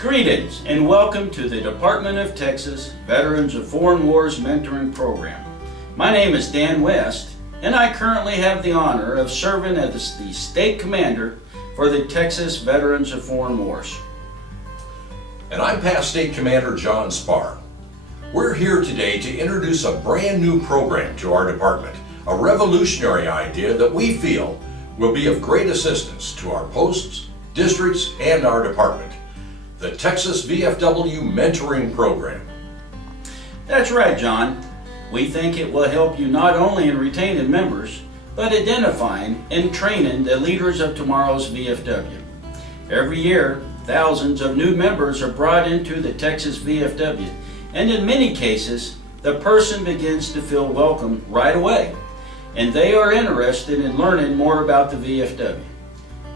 Greetings and welcome to the Department of Texas Veterans of Foreign Wars Mentoring Program. My name is Dan West and I currently have the honor of serving as the State Commander for the Texas Veterans of Foreign Wars. And I'm Past State Commander John Spar. We're here today to introduce a brand new program to our department, a revolutionary idea that we feel will be of great assistance to our posts, districts, and our department. The Texas VFW Mentoring Program. That's right, John. We think it will help you not only in retaining members, but identifying and training the leaders of tomorrow's VFW. Every year, thousands of new members are brought into the Texas VFW, and in many cases, the person begins to feel welcome right away, and they are interested in learning more about the VFW.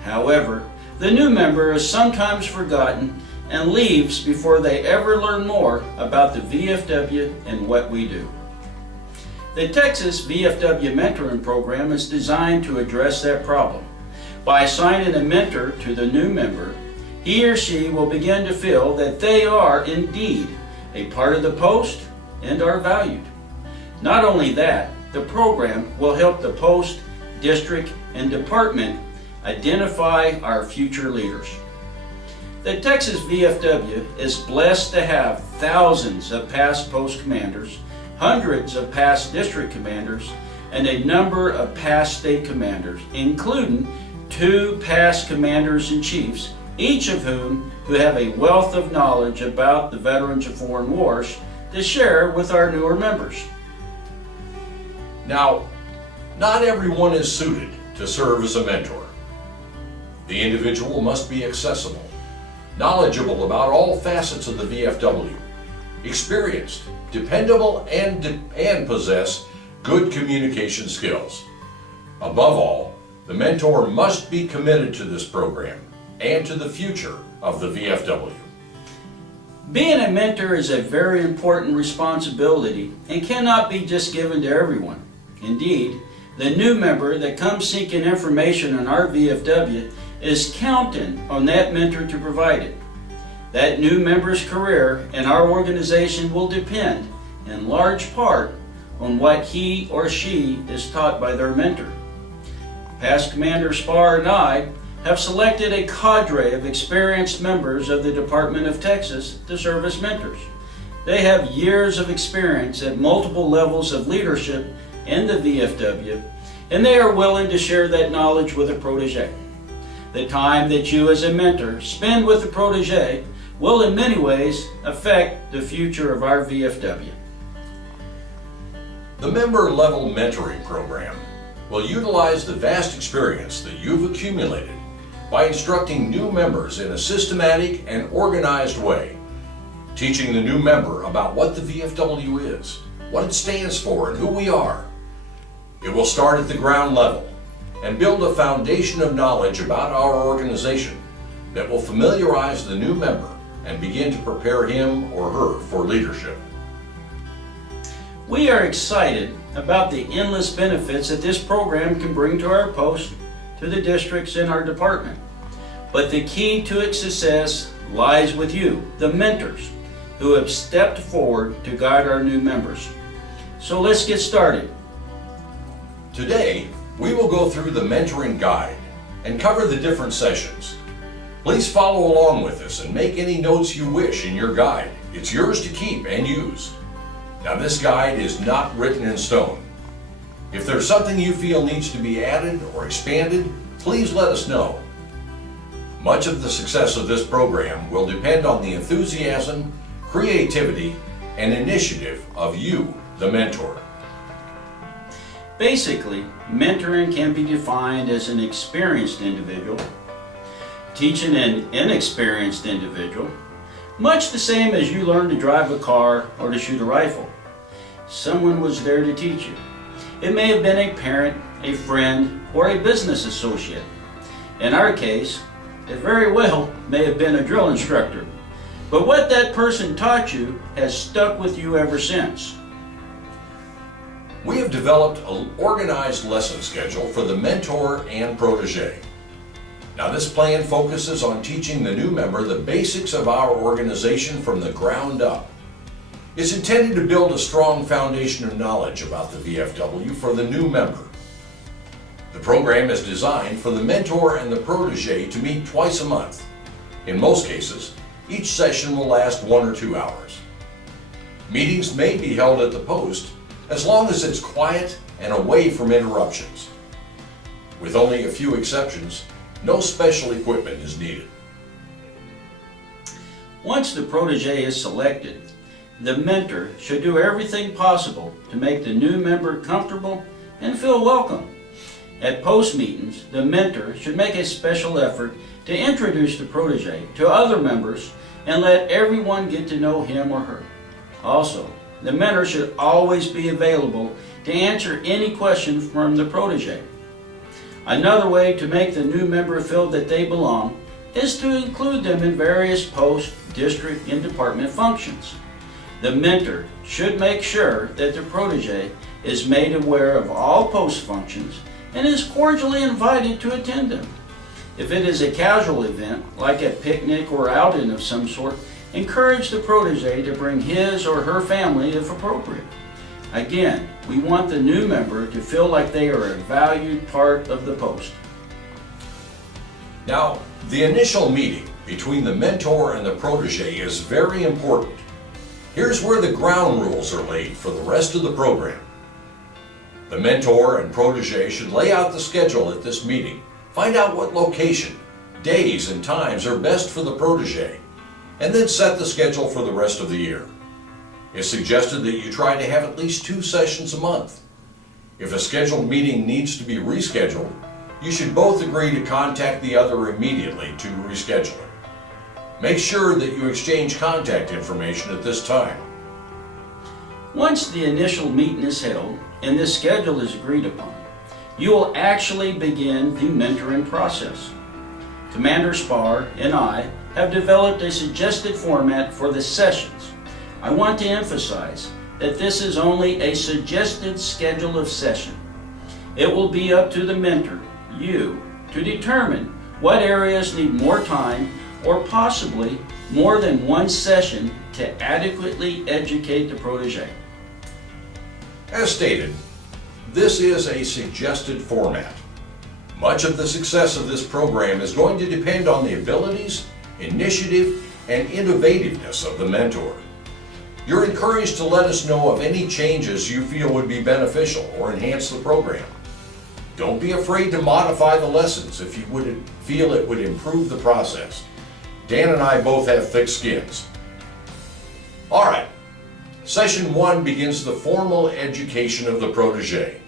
However, the new member is sometimes forgotten and leaves before they ever learn more about the VFW and what we do. The Texas VFW Mentoring Program is designed to address that problem. By assigning a mentor to the new member, he or she will begin to feel that they are indeed a part of the post and are valued. Not only that, the program will help the post, district, and department identify our future leaders. The Texas VFW is blessed to have thousands of past post commanders, hundreds of past district commanders, and a number of past state commanders, including 2 past commanders and chiefs, each of whom have a wealth of knowledge about the Veterans of Foreign Wars to share with our newer members. Now, not everyone is suited to serve as a mentor. The individual must be accessible, knowledgeable about all facets of the VFW, experienced, dependable, and possess good communication skills. Above all, the mentor must be committed to this program and to the future of the VFW. Being a mentor is a very important responsibility and cannot be just given to everyone. Indeed, the new member that comes seeking information on our VFW is counting on that mentor to provide it. That new member's career in our organization will depend in large part on what he or she is taught by their mentor. Past Commander Spar and I have selected a cadre of experienced members of the Department of Texas to serve as mentors. They have years of experience at multiple levels of leadership in the VFW, and they are willing to share that knowledge with a protege. The time that you as a mentor spend with the protege will in many ways affect the future of our VFW. The member-level mentoring program will utilize the vast experience that you've accumulated by instructing new members in a systematic and organized way, teaching the new member about what the VFW is, what it stands for, and who we are. It will start at the ground level and build a foundation of knowledge about our organization that will familiarize the new member and begin to prepare him or her for leadership. We are excited about the endless benefits that this program can bring to our post, to the districts in our department. But the key to its success lies with you, the mentors, who have stepped forward to guide our new members. So let's get started. Today, we will go through the mentoring guide and cover the different sessions. Please follow along with us and make any notes you wish in your guide. It's yours to keep and use. Now, this guide is not written in stone. If there's something you feel needs to be added or expanded, please let us know. Much of the success of this program will depend on the enthusiasm, creativity, and initiative of you, the mentor. Basically, mentoring can be defined as an experienced individual teaching an inexperienced individual, much the same as you learn to drive a car or to shoot a rifle. Someone was there to teach you. It may have been a parent, a friend, or a business associate. In our case, it very well may have been a drill instructor. But what that person taught you has stuck with you ever since. We have developed an organized lesson schedule for the mentor and protege. Now, this plan focuses on teaching the new member the basics of our organization from the ground up. It's intended to build a strong foundation of knowledge about the VFW for the new member. The program is designed for the mentor and the protege to meet twice a month. In most cases, each session will last 1 or 2 hours. Meetings may be held at the post as long as it's quiet and away from interruptions. With only a few exceptions, no special equipment is needed. Once the protege is selected, the mentor should do everything possible to make the new member comfortable and feel welcome. At post meetings, the mentor should make a special effort to introduce the protege to other members and let everyone get to know him or her. Also, the mentor should always be available to answer any questions from the protege. Another way to make the new member feel that they belong is to include them in various post, district, and department functions. The mentor should make sure that the protege is made aware of all post functions and is cordially invited to attend them. If it is a casual event, like a picnic or outing of some sort, encourage the protege to bring his or her family if appropriate. Again, we want the new member to feel like they are a valued part of the post. Now, the initial meeting between the mentor and the protege is very important. Here's where the ground rules are laid for the rest of the program. The mentor and protege should lay out the schedule at this meeting, find out what location, days, and times are best for the protege, and then set the schedule for the rest of the year. It's suggested that you try to have at least 2 sessions a month. If a scheduled meeting needs to be rescheduled, you should both agree to contact the other immediately to reschedule it. Make sure that you exchange contact information at this time. Once the initial meeting is held and the schedule is agreed upon, you will actually begin the mentoring process. Commander Spar and I have developed a suggested format for the sessions. I want to emphasize that this is only a suggested schedule of session. It will be up to the mentor, you, to determine what areas need more time or possibly more than one session to adequately educate the protege. As stated, this is a suggested format. Much of the success of this program is going to depend on the abilities, initiative, and innovativeness of the mentor. You're encouraged to let us know of any changes you feel would be beneficial or enhance the program. Don't be afraid to modify the lessons if you would feel it would improve the process. Dan and I both have thick skins. All right, Session 1 begins the formal education of the protege.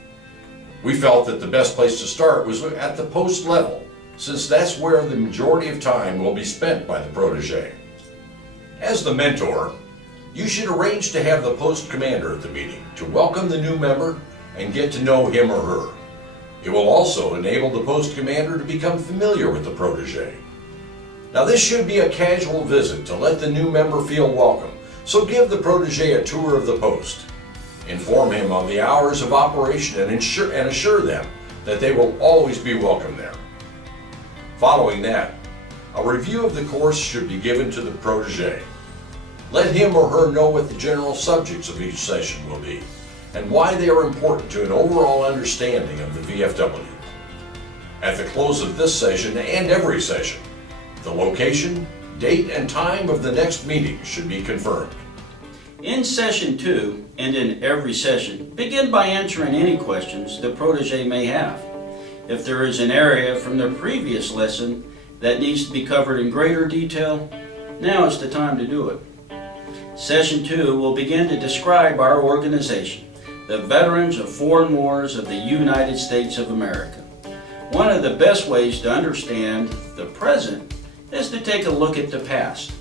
We felt that the best place to start was at the post level, since that's where the majority of time will be spent by the protege. As the mentor, you should arrange to have the post commander at the meeting to welcome the new member and get to know him or her. It will also enable the post commander to become familiar with the protege. Now, this should be a casual visit to let the new member feel welcome, so give the protege a tour of the post. Inform him of the hours of operation and assure them that they will always be welcome there. Following that, a review of the course should be given to the protege. Let him or her know what the general subjects of each session will be and why they are important to an overall understanding of the VFW. At the close of this session and every session, the location, date, and time of the next meeting should be confirmed. In Session 2 and in every session, begin by answering any questions the protege may have. If there is an area from the previous lesson that needs to be covered in greater detail, now is the time to do it. Session 2 will begin to describe our organization, the Veterans of Foreign Wars of the United States of America. One of the best ways to understand the present is to take a look at the past.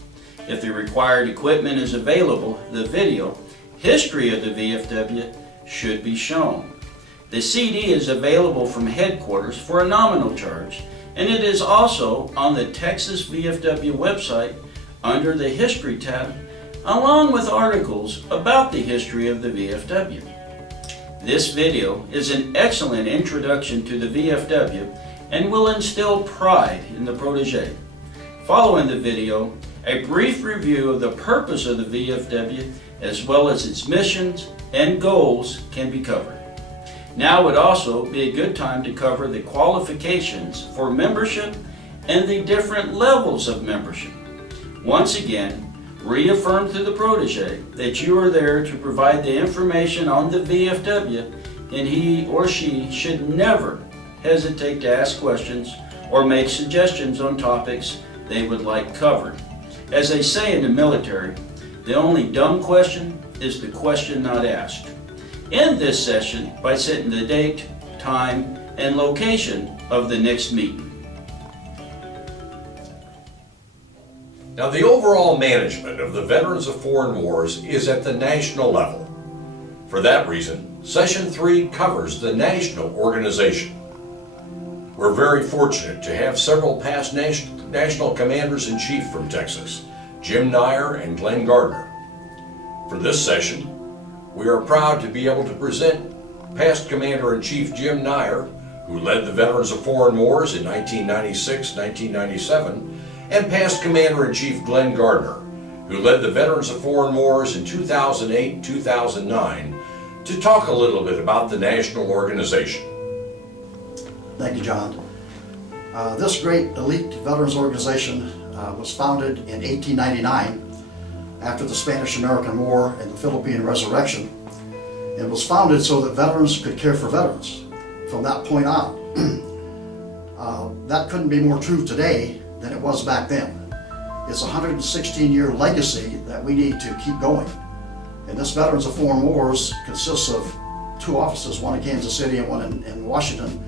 If the required equipment is available, the video, History of the VFW, should be shown. The CD is available from headquarters for a nominal charge, and it is also on the Texas VFW website under the History tab, along with articles about the history of the VFW. This video is an excellent introduction to the VFW and will instill pride in the protege. Following the video, a brief review of the purpose of the VFW as well as its missions and goals can be covered. Now would also be a good time to cover the qualifications for membership and the different levels of membership. Once again, reaffirm to the protege that you are there to provide the information on the VFW, and he or she should never hesitate to ask questions or make suggestions on topics they would like covered. As they say in the military, the only dumb question is the question not asked. End this session by setting the date, time, and location of the next meeting. Now, the overall management of the Veterans of Foreign Wars is at the national level. For that reason, Session 3 covers the national organization. We're very fortunate to have several past national commanders-in-chief from Texas, Jim Nyer and Glenn Gardner. For this session, we are proud to be able to present past Commander-in-Chief Jim Nyer, who led the Veterans of Foreign Wars in 1996-1997, and past Commander-in-Chief Glenn Gardner, who led the Veterans of Foreign Wars in 2008-2009, to talk a little bit about the national organization. Thank you, John. This great elite veterans organization was founded in 1899 after the Spanish-American War and the Philippine Resurrection. It was founded so that veterans could care for veterans. From that point on, that couldn't be more true today than it was back then. It's a 116-year legacy that we need to keep going. And this Veterans of Foreign Wars consists of two offices, one in Kansas City and one in Washington.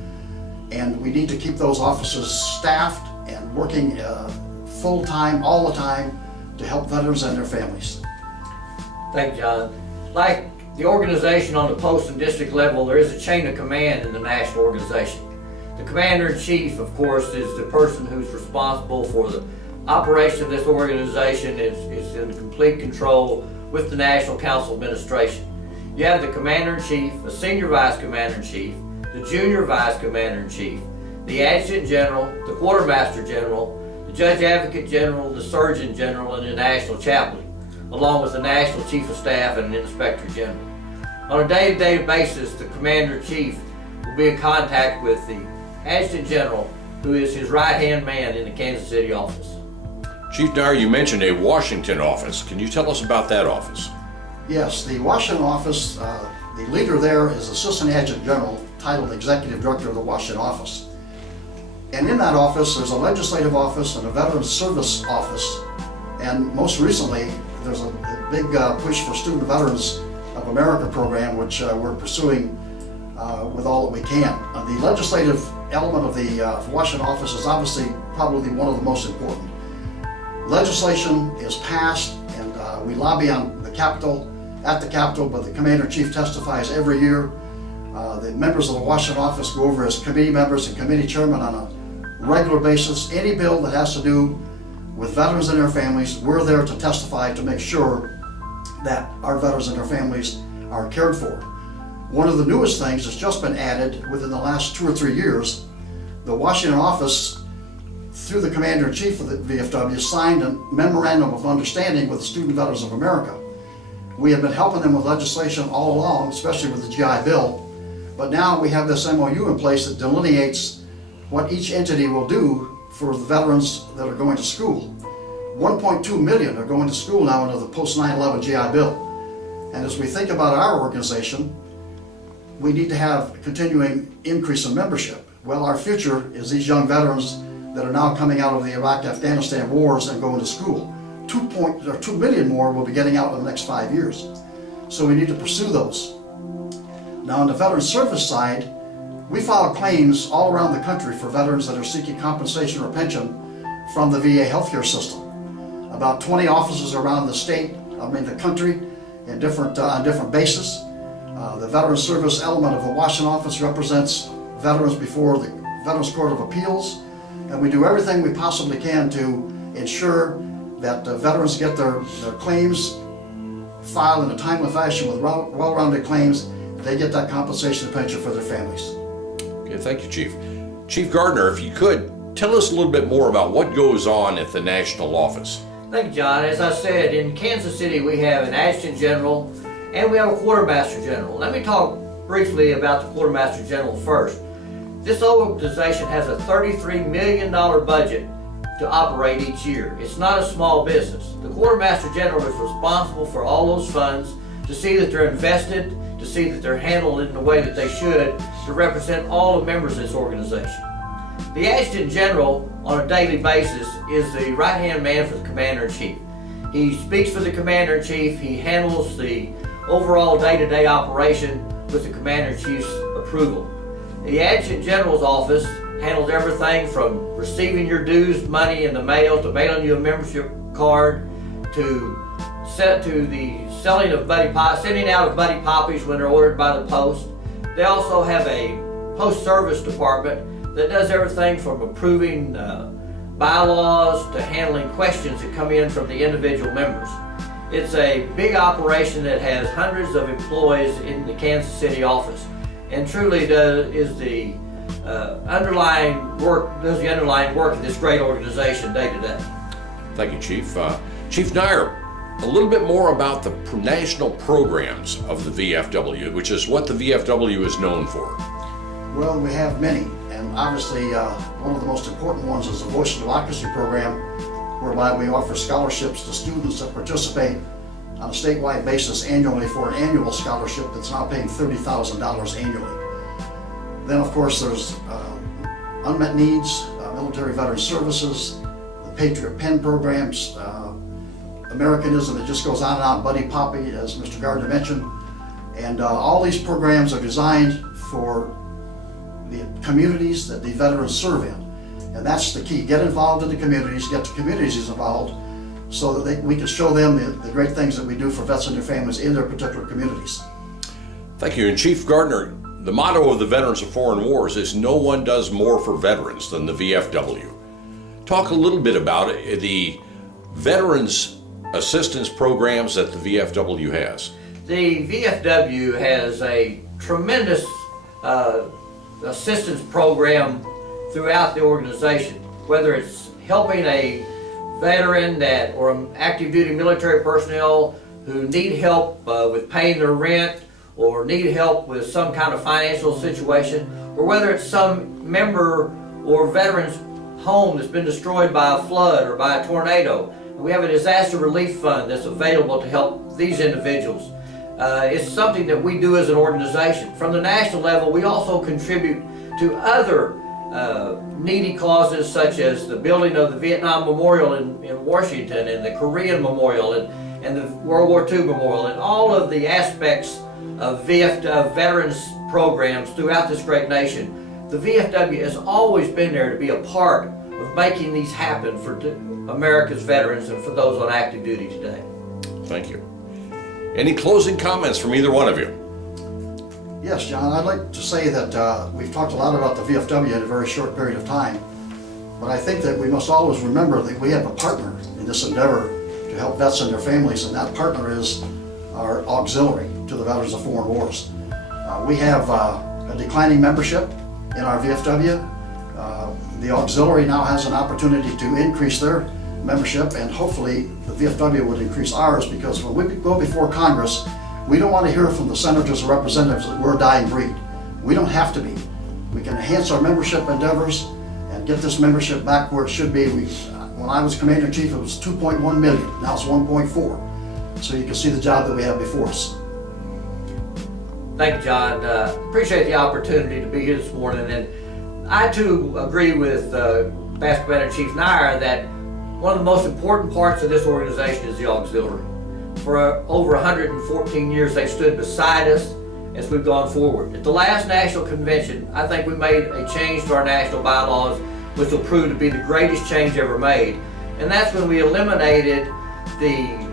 And we need to keep those offices staffed and working full-time, all the time, to help veterans and their families. Thank you, John. Like the organization on the post and district level, there is a chain of command in the national organization. The commander-in-chief, of course, is the person who's responsible for the operation of this organization. It's in complete control with the National Council Administration. You have the commander-in-chief, the senior vice commander-in-chief, the junior vice commander-in-chief, the adjutant general, the quartermaster general, the judge advocate general, the surgeon general, and the national chaplain, along with the national chief of staff and an inspector general. On a day-to-day basis, the commander-in-chief will be in contact with the adjutant general, who is his right-hand man in the Kansas City office. Chief Nyer, you mentioned a Washington office. Can you tell us about that office? Yes, the Washington office, the leader there is Assistant Adjutant General, titled Executive Director of the Washington office. And in that office, there's a legislative office and a Veterans Service office. And most recently, there's a big push for Student Veterans of America program, which we're pursuing with all that we can. The legislative element of the Washington office is obviously probably one of the most important. Legislation is passed, and we lobby on the Capitol, at the Capitol, but the Commander-in-Chief testifies every year. The members of the Washington office go over as committee members and committee chairmen on a regular basis. Any bill that has to do with veterans and their families, we're there to testify to make sure that our veterans and their families are cared for. One of the newest things that's just been added within the last 2 or 3 years, the Washington office, through the Commander-in-Chief of the VFW, signed a memorandum of understanding with the Student Veterans of America. We have been helping them with legislation all along, especially with the GI Bill, but now we have this MOU in place that delineates what each entity will do for the veterans that are going to school. 1.2 million are going to school now under the post 9/11 GI Bill. And as we think about our organization, we need to have a continuing increase in membership. Well, our future is these young veterans that are now coming out of the Iraq-Afghanistan wars and going to school. 2 million more will be getting out in the next 5 years. So we need to pursue those. Now on the veteran service side, we file claims all around the country for veterans that are seeking compensation or pension from the VA healthcare system. About 20 offices around the the country, on different bases. The veteran service element of the Washington office represents veterans before the Veterans Court of Appeals, and we do everything we possibly can to ensure that veterans get their claims filed in a timely fashion with well-rounded claims. They get that compensation and pension for their families. Okay, thank you, Chief. Chief Gardner, if you could, tell us a little bit more about what goes on at the national office. Thank you, John. As I said, in Kansas City we have an Adjutant General and we have a Quartermaster General. Let me talk briefly about the Quartermaster General first. This organization has a $33 million budget to operate each year. It's not a small business. The Quartermaster General is responsible for all those funds, to see that they're invested, to see that they're handled in the way that they should, to represent all the members of this organization. The Adjutant General, on a daily basis, is the right-hand man for the Commander-in-Chief. He speaks for the Commander-in-Chief. He handles the overall day-to-day operation with the Commander-in-Chief's approval. The Adjutant General's office handles everything from receiving your dues money in the mail, to mailing you a membership card, to the selling of sending out of buddy poppies when they're ordered by the post. They also have a post-service department that does everything from approving bylaws to handling questions that come in from the individual members. It's a big operation that has hundreds of employees in the Kansas City office, and truly does the underlying work of this great organization day to day. Thank you, Chief. Chief Nyer, a little bit more about the national programs of the VFW, which is what the VFW is known for. Well, we have many, and obviously one of the most important ones is the Voice of Democracy program, whereby we offer scholarships to students that participate on a statewide basis annually for an annual scholarship that's now paying $30,000 annually. Then, of course, there's unmet needs, military veteran services, the Patriot Pen programs, Americanism, it just goes on and on, Buddy Poppy, as Mr. Gardner mentioned. And all these programs are designed for the communities that the veterans serve in. And that's the key. Get involved in the communities, get the communities involved, so that we can show them the great things that we do for vets and their families in their particular communities. Thank you. And Chief Gardner, the motto of the Veterans of Foreign Wars is no one does more for veterans than the VFW. Talk a little bit about the Veterans Assistance programs that the VFW has. The VFW has a tremendous assistance program throughout the organization, whether it's helping a veteran or active duty military personnel who need help with paying their rent or need help with some kind of financial situation, or whether it's some member or veteran's home that's been destroyed by a flood or by a tornado. We have a disaster relief fund that's available to help these individuals. It's something that we do as an organization. From the national level, we also contribute to other needy causes, such as the building of the Vietnam Memorial in Washington, and the Korean Memorial, and the World War II Memorial, and all of the aspects of veterans programs throughout this great nation. The VFW has always been there to be a part of making these happen for America's veterans and for those on active duty today. Thank you. Any closing comments from either one of you? Yes, John, I'd like to say that we've talked a lot about the VFW in a very short period of time, but I think that we must always remember that we have a partner in this endeavor to help vets and their families, and that partner is our auxiliary to the Veterans of Foreign Wars. We have a declining membership in our VFW. The auxiliary now has an opportunity to increase their membership, and hopefully the VFW would increase ours, because when we go before Congress, we don't want to hear from the senators or representatives that we're a dying breed. We don't have to be. We can enhance our membership endeavors and get this membership back where it should be. When I was Commander-in-Chief, it was 2.1 million. Now it's 1.4. So you can see the job that we have before us. Thank you, John. Appreciate the opportunity to be here this morning. And I too agree with Past Commander-in-Chief Nyer that one of the most important parts of this organization is the auxiliary. For over 114 years, they stood beside us as we've gone forward. At the last national convention, I think we made a change to our national bylaws, which will prove to be the greatest change ever made. And that's when we eliminated the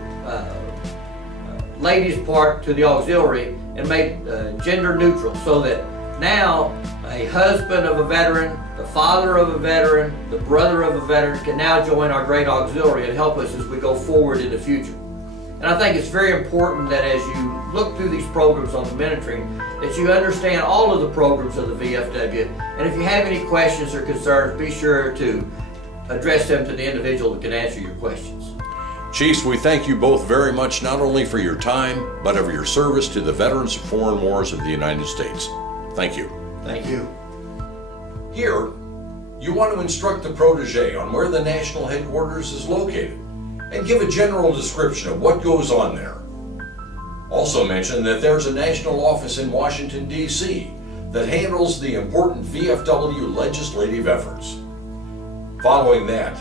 ladies' part to the auxiliary and made gender neutral, so that now a husband of a veteran, the father of a veteran, the brother of a veteran can now join our great auxiliary and help us as we go forward in the future. And I think it's very important that as you look through these programs on the mentoring, that you understand all of the programs of the VFW, and if you have any questions or concerns, be sure to address them to the individual that can answer your questions. Chiefs, we thank you both very much, not only for your time, but of your service to the veterans of foreign wars of the United States. Thank you. Thank you. Here, you want to instruct the protege on where the national headquarters is located and give a general description of what goes on there. Also mention that there's a national office in Washington, D.C. that handles the important VFW legislative efforts. Following that,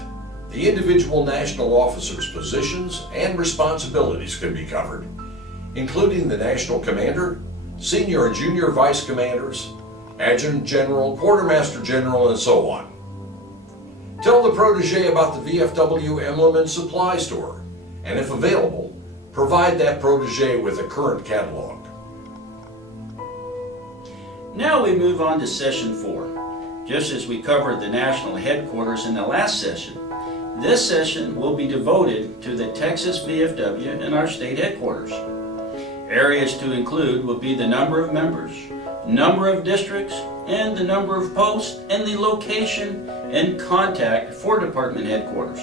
the individual national officers' positions and responsibilities can be covered, including the national commander, senior and junior vice commanders, adjutant general, quartermaster general, and so on. Tell the protege about the VFW emblem and supply store, and if available, provide that protege with a current catalog. Now we move on to session 4. Just as we covered the national headquarters in the last session, this session will be devoted to the Texas VFW and our state headquarters. Areas to include will be the number of members, number of districts, and the number of posts, and the location and contact for department headquarters.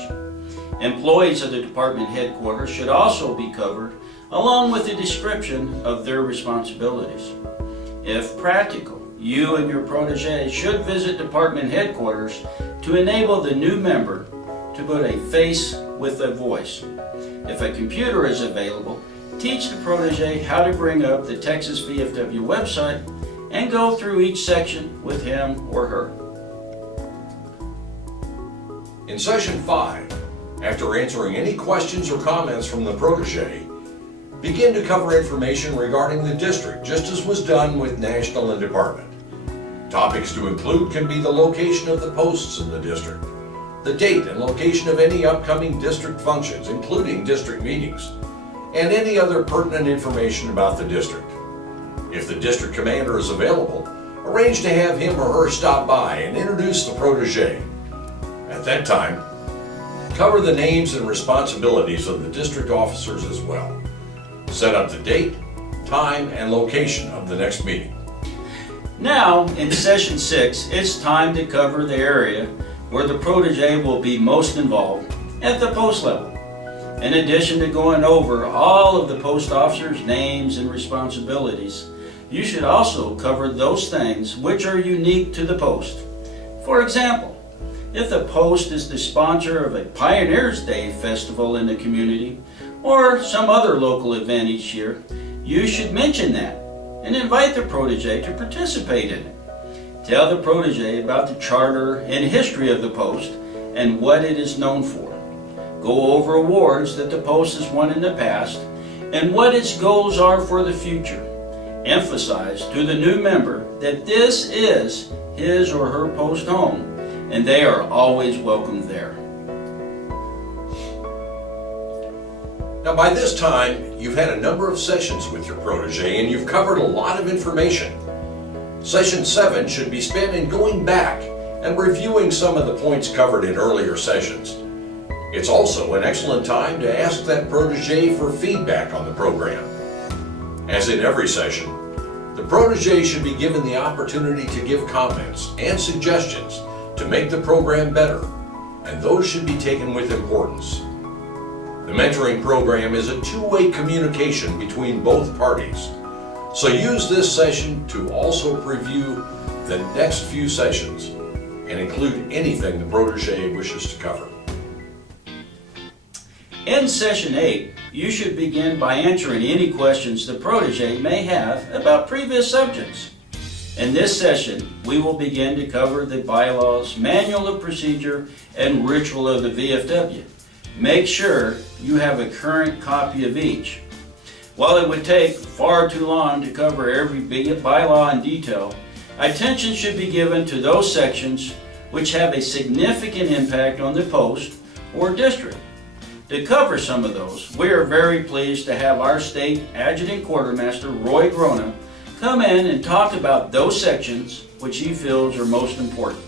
Employees of the department headquarters should also be covered, along with a description of their responsibilities. If practical, you and your protege should visit department headquarters to enable the new member to put a face with a voice. If a computer is available, teach the protege how to bring up the Texas VFW website and go through each section with him or her. In session 5, after answering any questions or comments from the protege, begin to cover information regarding the district, just as was done with national and department. Topics to include can be the location of the posts in the district, the date and location of any upcoming district functions, including district meetings, and any other pertinent information about the district. If the district commander is available, arrange to have him or her stop by and introduce the protege. At that time, cover the names and responsibilities of the district officers as well. Set up the date, time, and location of the next meeting. Now, in session 6, it's time to cover the area where the protege will be most involved at the post level. In addition to going over all of the post officers' names and responsibilities, you should also cover those things which are unique to the post. For example, if the post is the sponsor of a Pioneers Day festival in the community or some other local event each year, you should mention that and invite the protege to participate in it. Tell the protege about the charter and history of the post and what it is known for. Go over awards that the post has won in the past and what its goals are for the future. Emphasize to the new member that this is his or her post home and they are always welcome there. Now, by this time, you've had a number of sessions with your protege and you've covered a lot of information. Session 7 should be spent in going back and reviewing some of the points covered in earlier sessions. It's also an excellent time to ask that protege for feedback on the program. As in every session, the protege should be given the opportunity to give comments and suggestions to make the program better, and those should be taken with importance. The mentoring program is a two-way communication between both parties, so use this session to also preview the next few sessions and include anything the protege wishes to cover. In session 8, you should begin by answering any questions the protege may have about previous subjects. In this session, we will begin to cover the bylaws, manual of procedure, and ritual of the VFW. Make sure you have a current copy of each. While it would take far too long to cover every bylaw in detail, attention should be given to those sections which have a significant impact on the post or district. To cover some of those, we are very pleased to have our State Adjutant Quartermaster, Roy Grona, come in and talk about those sections which he feels are most important.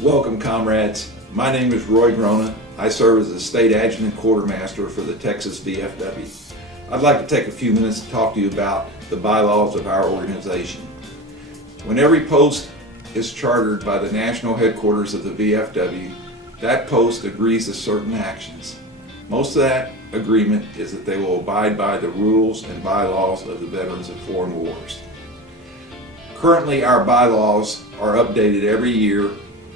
Welcome, comrades. My name is Roy Grona. I serve as the State Adjutant Quartermaster for the Texas VFW. I'd like to take a few minutes to talk to you about the bylaws of our organization. When every post is chartered by the national headquarters of the VFW, that post agrees to certain actions. Most of that agreement is that they will abide by the rules and bylaws of the Veterans of Foreign Wars. Currently, our bylaws are updated every year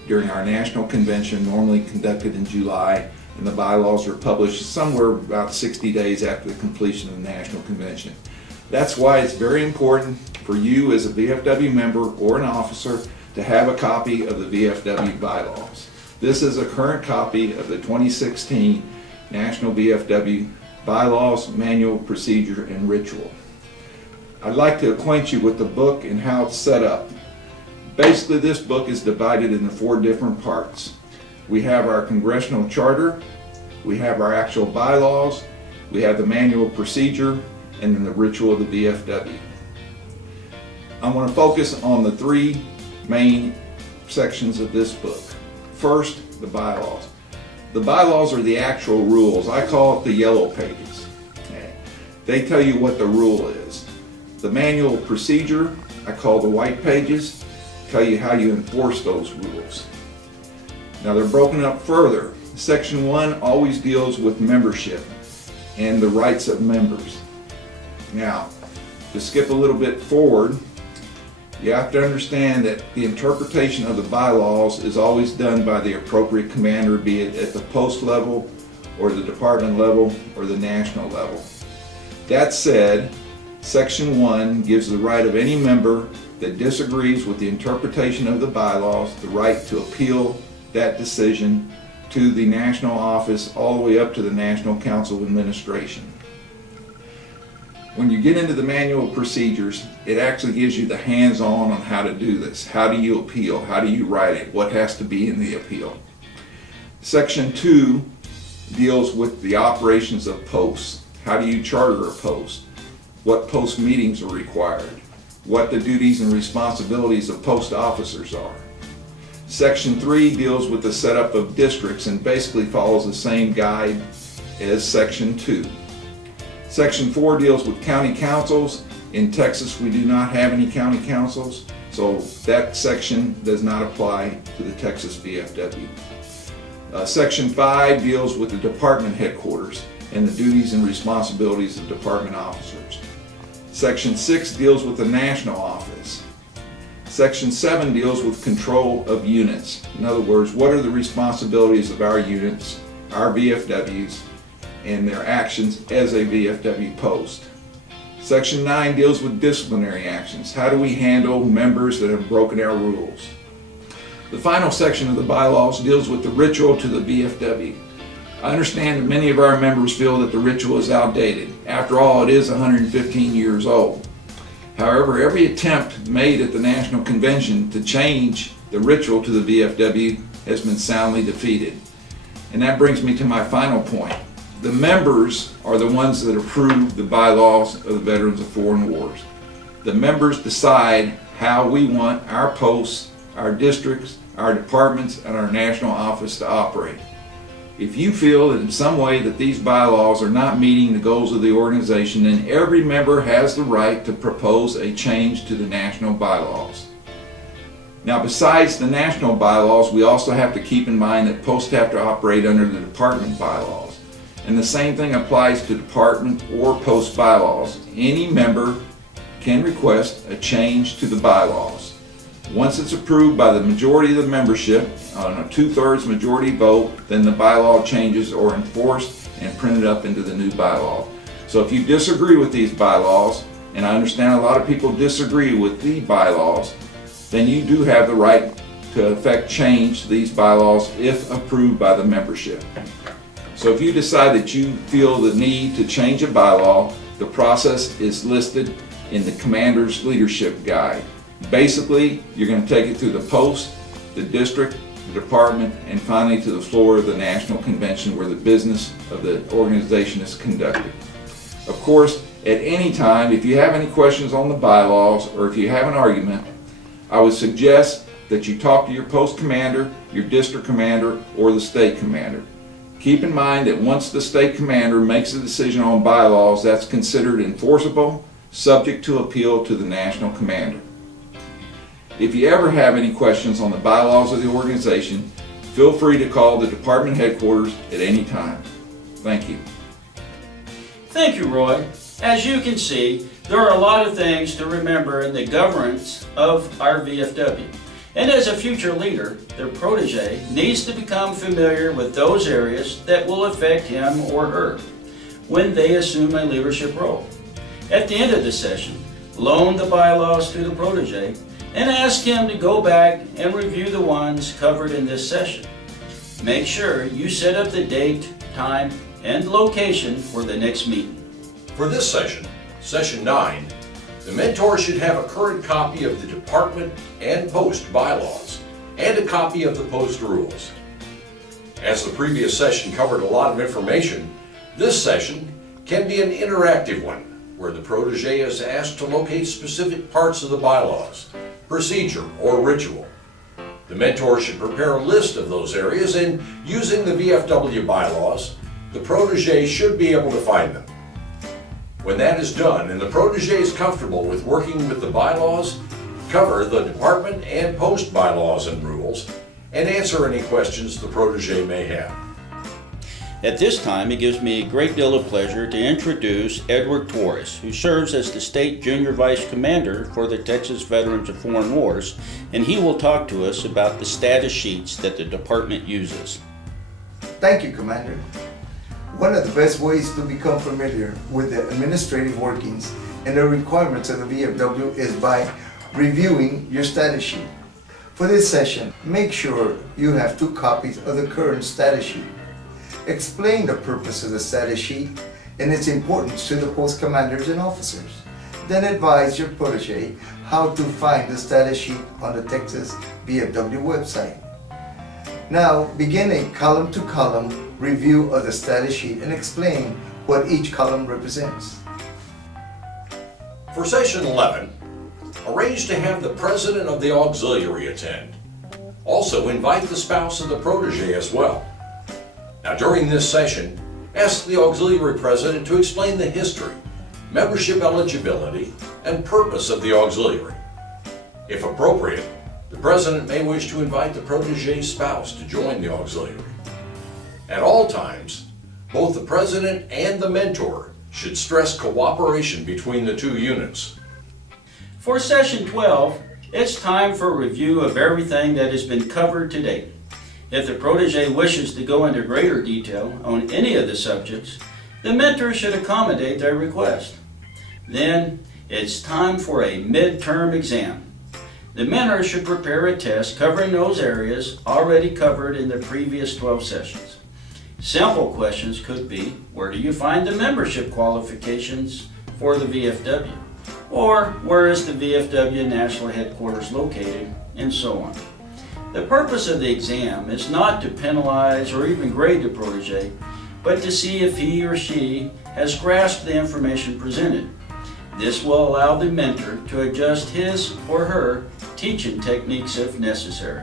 during our national convention, normally conducted in July, and the bylaws are published somewhere about 60 days after the completion of the national convention. That's why it's very important for you as a VFW member or an officer to have a copy of the VFW bylaws. This is a current copy of the 2016 National VFW Bylaws, Manual, Procedure, and Ritual. I'd like to acquaint you with the book and how it's set up. Basically, this book is divided into 4 different parts. We have our congressional charter, we have our actual bylaws, we have the manual procedure, and then the ritual of the VFW. I want to focus on the 3 main sections of this book. First, the bylaws. The bylaws are the actual rules. I call it the yellow pages. Okay. They tell you what the rule is. The manual procedure, I call the white pages, tell you how you enforce those rules. Now they're broken up further. Section 1 always deals with membership and the rights of members. Now, to skip a little bit forward, you have to understand that the interpretation of the bylaws is always done by the appropriate commander, be it at the post level or the department level or the national level. That said, Section 1 gives the right of any member that disagrees with the interpretation of the bylaws the right to appeal that decision to the national office all the way up to the National Council of Administration. When you get into the manual procedures, it actually gives you the hands-on on how to do this. How do you appeal? How do you write it? What has to be in the appeal? Section 2 deals with the operations of posts. How do you charter a post? What post meetings are required? What the duties and responsibilities of post officers are. Section 3 deals with the setup of districts and basically follows the same guide as Section 2. Section 4 deals with county councils. In Texas, we do not have any county councils, so that section does not apply to the Texas VFW. Section 5 deals with the department headquarters and the duties and responsibilities of department officers. Section 6 deals with the national office. Section 7 deals with control of units. In other words, what are the responsibilities of our units, our VFWs, and their actions as a VFW post. Section 9 deals with disciplinary actions. How do we handle members that have broken our rules? The final section of the bylaws deals with the ritual to the VFW. I understand that many of our members feel that the ritual is outdated. After all, it is 115 years old. However, every attempt made at the National Convention to change the ritual to the VFW has been soundly defeated. And that brings me to my final point. The members are the ones that approve the bylaws of the Veterans of Foreign Wars. The members decide how we want our posts, our districts, our departments, and our national office to operate. If you feel that in some way that these bylaws are not meeting the goals of the organization, then every member has the right to propose a change to the national bylaws. Now, besides the national bylaws, we also have to keep in mind that posts have to operate under the department bylaws. And the same thing applies to department or post bylaws. Any member can request a change to the bylaws. Once it's approved by the majority of the membership on a 2/3 majority vote, then the bylaw changes are enforced and printed up into the new bylaw. So if you disagree with these bylaws, and I understand a lot of people disagree with the bylaws, then you do have the right to effect change to these bylaws if approved by the membership. So if you decide that you feel the need to change a bylaw, the process is listed in the Commander's Leadership Guide. Basically, you're going to take it through the post, the district, the department, and finally to the floor of the National Convention where the business of the organization is conducted. Of course, at any time, if you have any questions on the bylaws or if you have an argument, I would suggest that you talk to your post commander, your district commander, or the state commander. Keep in mind that once the state commander makes a decision on bylaws, that's considered enforceable, subject to appeal to the national commander. If you ever have any questions on the bylaws of the organization, feel free to call the department headquarters at any time. Thank you. Thank you, Roy. As you can see, there are a lot of things to remember in the governance of our VFW. And as a future leader, their protege needs to become familiar with those areas that will affect him or her when they assume a leadership role. At the end of the session, loan the bylaws to the protege and ask him to go back and review the ones covered in this session. Make sure you set up the date, time, and location for the next meeting. For this session, Session 9, the mentor should have a current copy of the department and post bylaws and a copy of the post rules. As the previous session covered a lot of information, this session can be an interactive one where the protege is asked to locate specific parts of the bylaws, procedure, or ritual. The mentor should prepare a list of those areas, and using the VFW bylaws, the protege should be able to find them. When that is done and the protege is comfortable with working with the bylaws, cover the department and post bylaws and rules, and answer any questions the protege may have. At this time, it gives me a great deal of pleasure to introduce Edward Torres, who serves as the State Junior Vice Commander for the Texas Veterans of Foreign Wars, and he will talk to us about the status sheets that the department uses. Thank you, Commander. One of the best ways to become familiar with the administrative workings and the requirements of the VFW is by reviewing your status sheet. For this session, make sure you have 2 copies of the current status sheet. Explain the purpose of the status sheet and its importance to the post commanders and officers. Then advise your protege how to find the status sheet on the Texas VFW website. Now begin a column-to-column review of the status sheet and explain what each column represents. For Session 11, arrange to have the president of the auxiliary attend. Also invite the spouse of the protege as well. Now during this session, ask the auxiliary president to explain the history, membership eligibility, and purpose of the auxiliary. If appropriate, the president may wish to invite the protege's spouse to join the auxiliary. At all times, both the president and the mentor should stress cooperation between the 2 units. For Session 12, it's time for a review of everything that has been covered to date. If the protege wishes to go into greater detail on any of the subjects, the mentor should accommodate their request. Then, it's time for a midterm exam. The mentor should prepare a test covering those areas already covered in the previous 12 sessions. Simple questions could be, where do you find the membership qualifications for the VFW? Or where is the VFW National Headquarters located? And so on. The purpose of the exam is not to penalize or even grade the protege, but to see if he or she has grasped the information presented. This will allow the mentor to adjust his or her teaching techniques if necessary.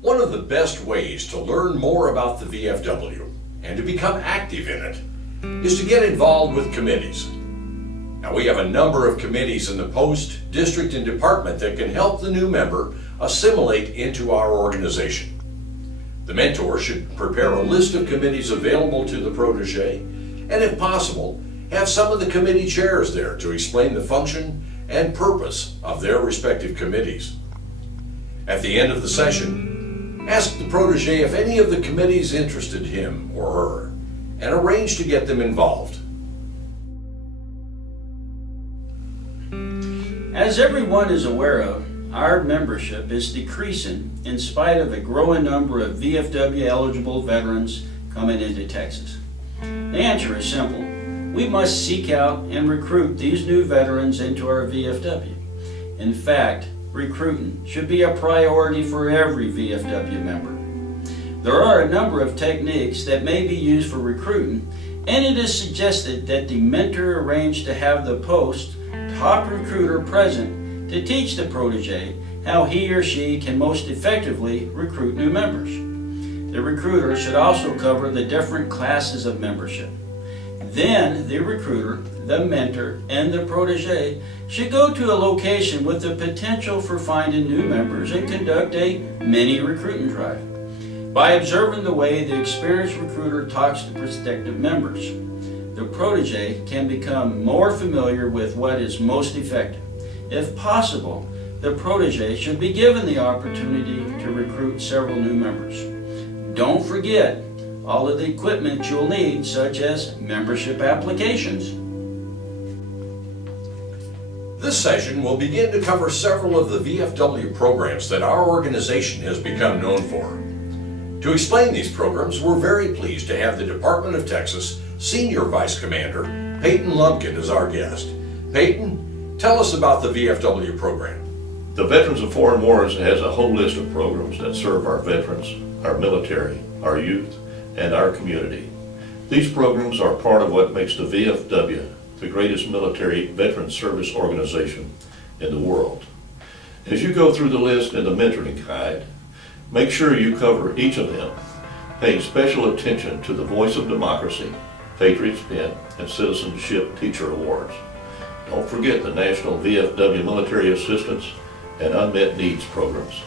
One of the best ways to learn more about the VFW and to become active in it is to get involved with committees. Now we have a number of committees in the post, district, and department that can help the new member assimilate into our organization. The mentor should prepare a list of committees available to the protege, and if possible, have some of the committee chairs there to explain the function and purpose of their respective committees. At the end of the session, ask the protege if any of the committees interested him or her, and arrange to get them involved. As everyone is aware of, our membership is decreasing in spite of a growing number of VFW eligible veterans coming into Texas. The answer is simple. We must seek out and recruit these new veterans into our VFW. In fact, recruiting should be a priority for every VFW member. There are a number of techniques that may be used for recruiting, and it is suggested that the mentor arrange to have the post top recruiter present to teach the protege how he or she can most effectively recruit new members. The recruiter should also cover the different classes of membership. Then the recruiter, the mentor, and the protege should go to a location with the potential for finding new members and conduct a mini recruiting drive. By observing the way the experienced recruiter talks to prospective members, the protege can become more familiar with what is most effective. If possible, the protege should be given the opportunity to recruit several new members. Don't forget all of the equipment you'll need, such as membership applications. This session will begin to cover several of the VFW programs that our organization has become known for. To explain these programs, we're very pleased to have the Department of Texas Senior Vice Commander, Peyton Lumpkin, as our guest. Peyton, tell us about the VFW program. The Veterans of Foreign Wars has a whole list of programs that serve our veterans, our military, our youth, and our community. These programs are part of what makes the VFW the greatest military veteran service organization in the world. As you go through the list in the mentoring guide, make sure you cover each of them, paying special attention to the Voice of Democracy, Patriots Pin, and Citizenship Teacher Awards. Don't forget the National VFW Military Assistance and Unmet Needs programs.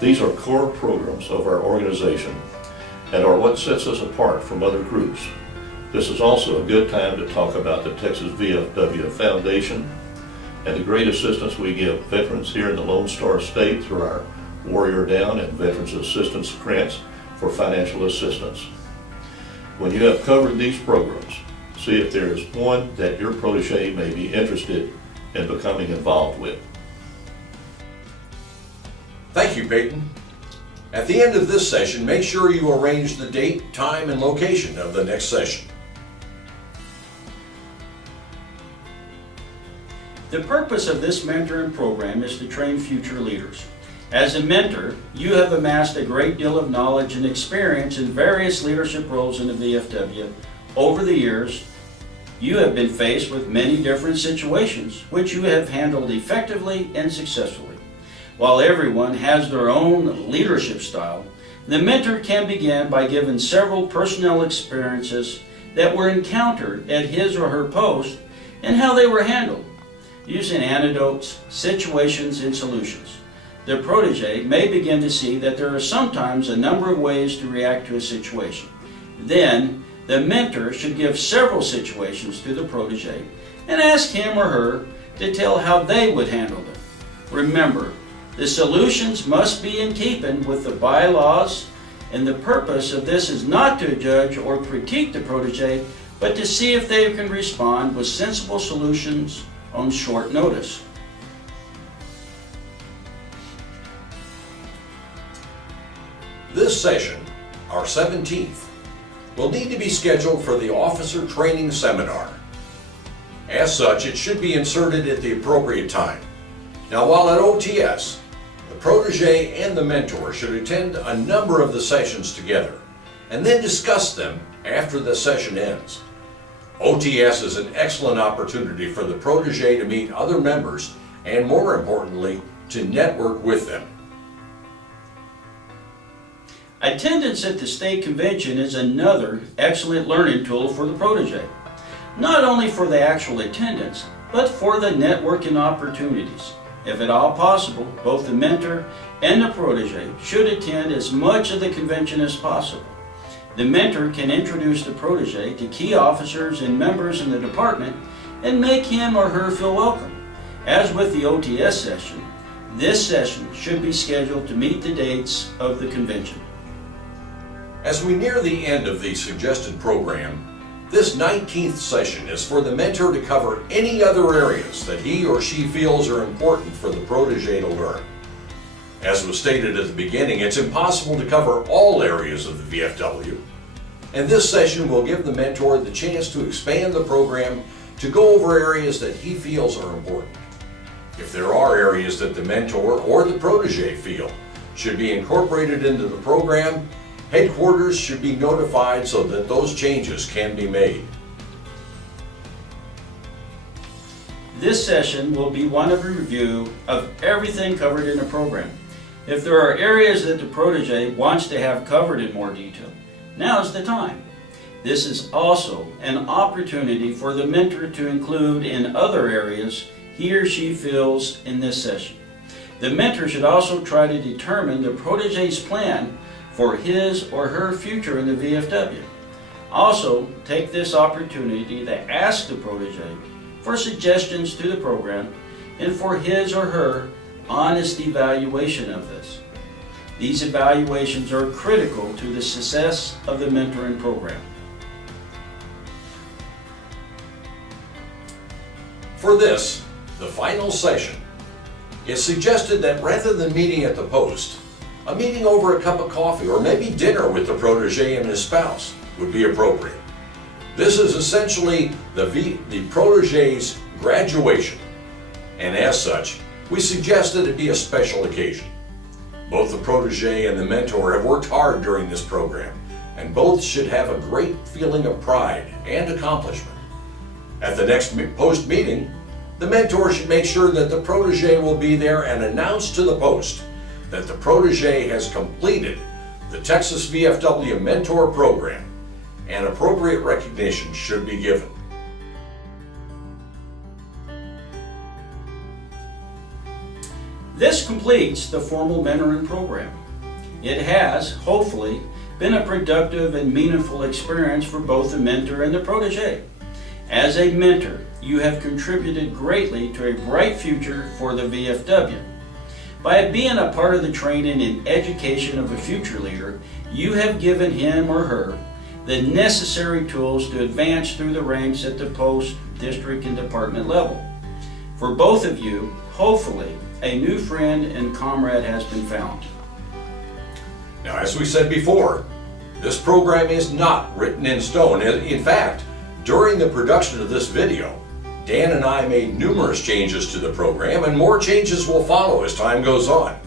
These are core programs of our organization and are what sets us apart from other groups. This is also a good time to talk about the Texas VFW Foundation and the great assistance we give veterans here in the Lone Star State through our Warrior Down and Veterans Assistance Grants for financial assistance. When you have covered these programs, see if there is one that your protege may be interested in becoming involved with. Thank you, Peyton. At the end of this session, make sure you arrange the date, time, and location of the next session. The purpose of this mentoring program is to train future leaders. As a mentor, you have amassed a great deal of knowledge and experience in various leadership roles in the VFW. Over the years, you have been faced with many different situations, which you have handled effectively and successfully. While everyone has their own leadership style, the mentor can begin by giving several personnel experiences that were encountered at his or her post and how they were handled, using anecdotes, situations, and solutions. The protege may begin to see that there are sometimes a number of ways to react to a situation. Then, the mentor should give several situations to the protege and ask him or her to tell how they would handle them. Remember, the solutions must be in keeping with the bylaws, and the purpose of this is not to judge or critique the protege, but to see if they can respond with sensible solutions on short notice. This session, our 17th, will need to be scheduled for the Officer Training Seminar. As such, it should be inserted at the appropriate time. Now, while at OTS, the protege and the mentor should attend a number of the sessions together and then discuss them after the session ends. OTS is an excellent opportunity for the protege to meet other members and, more importantly, to network with them. Attendance at the state convention is another excellent learning tool for the protege, not only for the actual attendance, but for the networking opportunities. If at all possible, both the mentor and the protege should attend as much of the convention as possible. The mentor can introduce the protege to key officers and members in the department and make him or her feel welcome. As with the OTS session, this session should be scheduled to meet the dates of the convention. As we near the end of the suggested program, this 19th session is for the mentor to cover any other areas that he or she feels are important for the protege to learn. As was stated at the beginning, it's impossible to cover all areas of the VFW, and this session will give the mentor the chance to expand the program to go over areas that he feels are important. If there are areas that the mentor or the protege feel should be incorporated into the program, headquarters should be notified so that those changes can be made. This session will be one of a review of everything covered in the program. If there are areas that the protege wants to have covered in more detail, now is the time. This is also an opportunity for the mentor to include in other areas he or she feels in this session. The mentor should also try to determine the protege's plan for his or her future in the VFW. Also, take this opportunity to ask the protege for suggestions to the program and for his or her honest evaluation of this. These evaluations are critical to the success of the mentoring program. For this, the final session, it's suggested that rather than meeting at the post, a meeting over a cup of coffee or maybe dinner with the protege and his spouse would be appropriate. This is essentially the protege's graduation, and as such, we suggested it be a special occasion. Both the protege and the mentor have worked hard during this program, and both should have a great feeling of pride and accomplishment. At the next post meeting, the mentor should make sure that the protege will be there and announce to the post that the protege has completed the Texas VFW Mentor Program, and appropriate recognition should be given. This completes the formal mentoring program. It has, hopefully, been a productive and meaningful experience for both the mentor and the protege. As a mentor, you have contributed greatly to a bright future for the VFW. By being a part of the training and education of a future leader, you have given him or her the necessary tools to advance through the ranks at the post, district, and department level. For both of you, hopefully, a new friend and comrade has been found. Now, as we said before, this program is not written in stone. In fact, during the production of this video, Dan and I made numerous changes to the program, and more changes will follow as time goes on.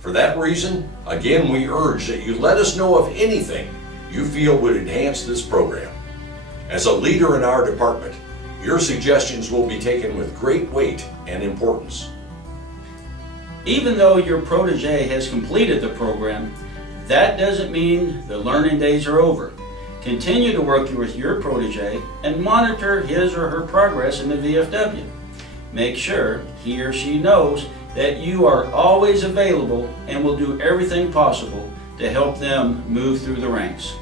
For that reason, again, we urge that you let us know of anything you feel would enhance this program. As a leader in our department, your suggestions will be taken with great weight and importance. Even though your protege has completed the program, that doesn't mean the learning days are over. Continue to work with your protege and monitor his or her progress in the VFW. Make sure he or she knows that you are always available and will do everything possible to help them move through the ranks.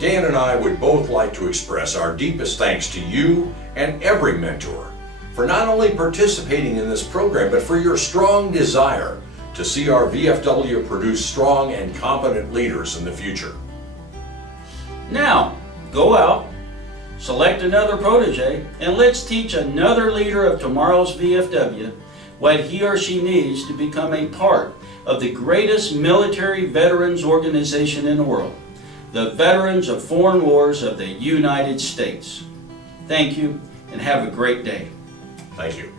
Dan and I would both like to express our deepest thanks to you and every mentor for not only participating in this program, but for your strong desire to see our VFW produce strong and competent leaders in the future. Now, go out, select another protege, and let's teach another leader of tomorrow's VFW what he or she needs to become a part of the greatest military veterans organization in the world, the Veterans of Foreign Wars of the United States. Thank you, and have a great day. Thank you.